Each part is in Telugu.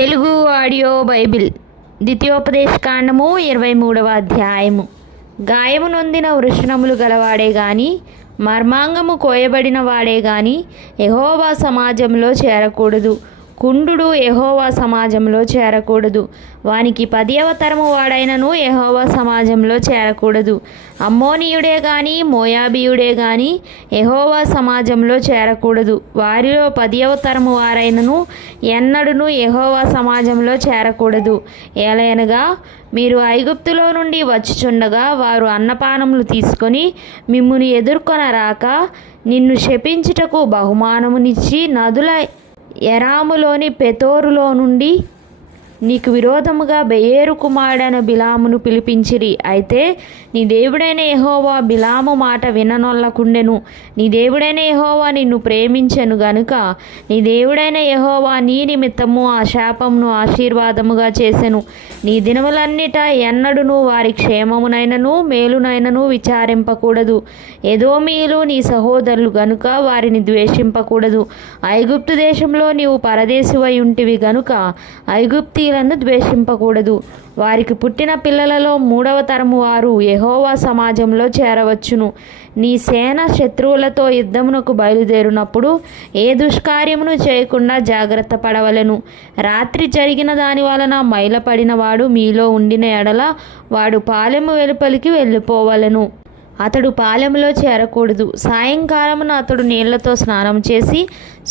తెలుగు ఆడియో బైబిల్ ద్వితీయోపదేశకాండము 23వ అధ్యాయము. గాయము నొందిన వృషణములు గలవాడే గాని మర్మాంగము కోయబడిన వాడే గాని యెహోవా సమాజంలో చేరకూడదు. కుండు యెహోవా సమాజంలో చేరకూడదు. వానికి 10వ తరము వాడైనను యెహోవా సమాజంలో చేరకూడదు. అమ్మోనీయుడే గాని మోయాబీయుడే గాని యెహోవా సమాజంలో చేరకూడదు. వారిలో 10వ తరము వారైనను ఎన్నడును యెహోవా సమాజంలో చేరకూడదు. ఏలయనగా మీరు ఐగుప్తులో నుండి వచ్చుచుండగా వారు అన్నపానములు తీసుకొని మిమ్మును ఎదుర్కొన రాక నిన్ను శపించుటకు బహుమానమునిచ్చి నదుల ఎరాములోని పెతోరులో నుండి నీకు విరోధముగా బెయేరు కుమారుడైన బిలామును పిలిపించిరి. అయితే నీ దేవుడైన యెహోవా బిలాము మాట విననొల్లకుండెను. నీ దేవుడైన యెహోవా నిన్ను ప్రేమించెను గనుక నీ దేవుడైన యెహోవా నీ నిమిత్తము ఆ శాపమును ఆశీర్వాదముగా చేసెను. నీ దినములన్నిట ఎన్నడును వారి క్షేమమునైనను మేలునైనను విచారింపకూడదు. ఎదోమీయులు నీ సహోదరులు గనుక వారిని ద్వేషింపకూడదు. ఐగుప్తు దేశంలో నీవు పరదేశివై ఉంటివి గనుక ఐగుప్తీయులను ద్వేషింపకూడదు. వారికి పుట్టిన పిల్లలలో 3వ తరము వారు యెహోవా సమాజంలో చేరవచ్చును. నీ సేన శత్రువులతో యుద్ధమునకు బయలుదేరినప్పుడు ఏ దుష్కార్యమును చేయకుండా జాగ్రత్త పడవలెను. రాత్రి జరిగిన దాని వలన మైలపడిన వాడు మీలో ఉండిన ఎడల వాడు పాలెము వెలుపలికి వెళ్ళిపోవలెను. అతడు పాలెములో చేరకూడదు. సాయంకాలమున అతడు నీళ్లతో స్నానం చేసి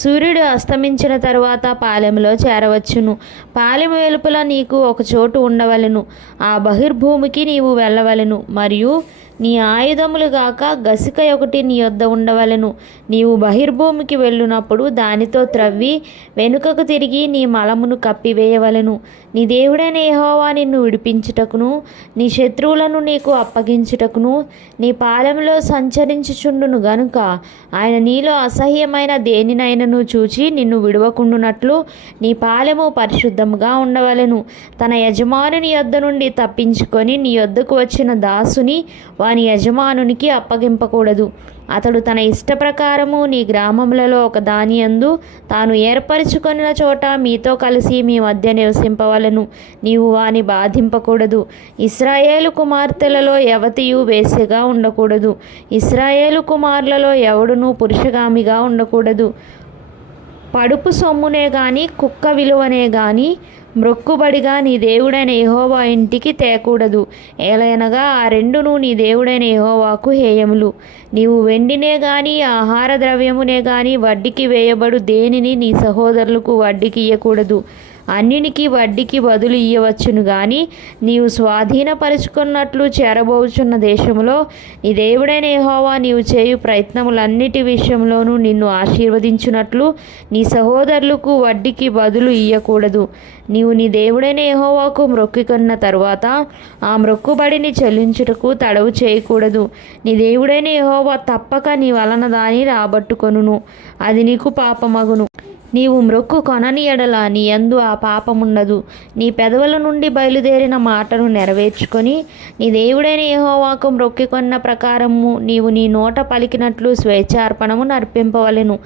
సూర్యుడు అస్తమించిన తరువాత పాలెములో చేరవచ్చును. పాలెము వెలుపల నీకు ఒక చోటు ఉండవలెను. ఆ బహిర్భూమికి నీవు వెళ్ళవలెను. మరియు నీ ఆయుధములు గాక గసిక ఒకటి నీ యొద్ద ఉండవలెను. నీవు బహిర్భూమికి వెళ్ళునప్పుడు దానితో త్రవ్వి వెనుకకు తిరిగి నీ మలమును కప్పివేయవలెను. నీ దేవుడైన యెహోవా నిన్ను విడిపించుటకును నీ శత్రువులను నీకు అప్పగించుటకును నీ పాలెములో సంచరించుచుండును గనుక ఆయన నీలో అసహ్యమైన దేనినైనను చూచి నిన్ను విడవకుండునట్లు నీ పాలెము పరిశుద్ధముగా ఉండవలెను. తన యజమానుని యొద్ద నుండి తప్పించుకొని నీ యొద్దకు వచ్చిన దాసుని వాని యజమానునికి అప్పగింపకూడదు. అతడు తన ఇష్ట ప్రకారము నీ గ్రామములలో ఒక దాని యందు తాను ఏర్పరచుకొనిన చోట మీతో కలిసి మీ మధ్య నివసింపవలను. నీవు వాని బాధింపకూడదు. ఇశ్రాయేలు కుమార్తెలలో యవతియు వేశ్యగా ఉండకూడదు. ఇశ్రాయేలు కుమారులలో ఎవడునూ పురుషగామిగా ఉండకూడదు. పడుపు సొమ్మునే గాని కుక్క విలువనే గాని మ్రొక్కుబడిగా నీ దేవుడైన యెహోవా ఇంటికి తేకూడదు. ఏలయనగా ఆ రెండును నీ దేవుడైన యెహోవాకు హేయములు. నీవు వెండినే గాని ఆహార ద్రవ్యమునే గాని వడ్డీకి వేయబడు దేనిని నీ సహోదరులకు వడ్డీకి ఇయ్యకూడదు. అన్నినికి వడ్డీకి బదులు ఇయ్యవచ్చును గాని నీవు స్వాధీనపరుచుకున్నట్లు చేరబోచున్న దేశంలో నీ దేవుడైన యెహోవా నీవు చేయు ప్రయత్నములన్నిటి విషయంలోనూ నిన్ను ఆశీర్వదించున్నట్లు నీ సహోదరులకు వడ్డీకి బదులు ఇయ్యకూడదు. నీవు నీ దేవుడైన యెహోవాకు మ్రొక్కికొన్న తరువాత ఆ మ్రొక్కుబడిని చెల్లించుటకు తడవు చేయకూడదు. నీ దేవుడైన యెహోవా తప్పక నీ వలన దాని రాబట్టుకొనును. అది నీకు పాపమగును. నీవు మ్రొక్కు కొనని ఎడల నీ యందు ఆ పాపముండదు. నీ పెదవుల నుండి బయలుదేరిన మాటను నెరవేర్చుకొని నీ దేవుడైన యెహోవాకు మ్రొక్కికొన్న ప్రకారము నీవు నీ నోట పలికినట్లు స్వేచ్ఛార్పణము నర్పింపవలెను.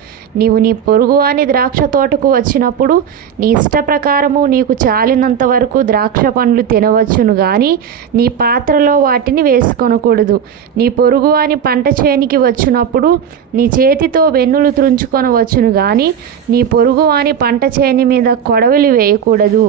నీవు నీ పొరుగువాని ద్రాక్ష తోటకు వచ్చినప్పుడు నీ ఇష్ట ప్రకారము నీకు చాలినంత వరకు ద్రాక్ష పండ్లు తినవచ్చును గాని నీ పాత్రలో వాటిని వేసుకొనకూడదు. నీ పొరుగువాని పంట చేనికి వచ్చినప్పుడు నీ చేతితో వెన్నులు త్రుంచుకొనవచ్చును గాని నీ పొరుగువాని పంట చేని మీద కొడవలి వేయకూడదు.